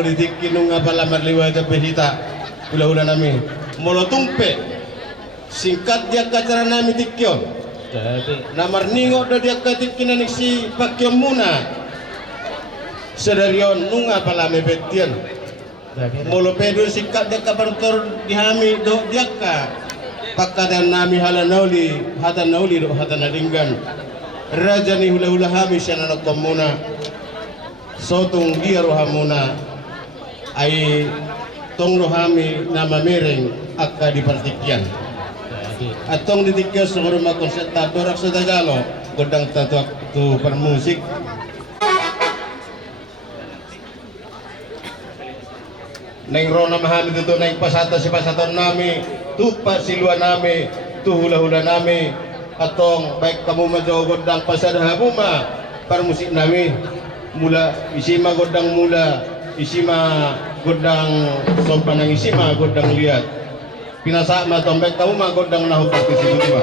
ulo ditikin nung nga pala marliwa ito pehita hula-hula namin molo tumpe singkat dia kacara namin tikyon namar ningo do dia katikinan si pakyon muna sedarion nung nga pala mebetian molo pedo singkat dia kabantor dihami do dia ka pakkadan nami halanauli hatanauli do hatanadinggan raja ni hula-hula hami siya nanakom muna sotong dia rohamuna ay tong rohami na mamireng akka di partikyan at tong ditikyan sa rumah konsertador sa Tagalog godang tatuak tu permusik neng rona mahami dito neng pasata si pasaton nami tupa silwa nami tu hula-hula nami atong baik kamu majo godang pasadaha buma permusik nami mula isima godang mula isima godang sopan ng isima godang liat pinasa ma tombek kamu ma godang nahupak di situ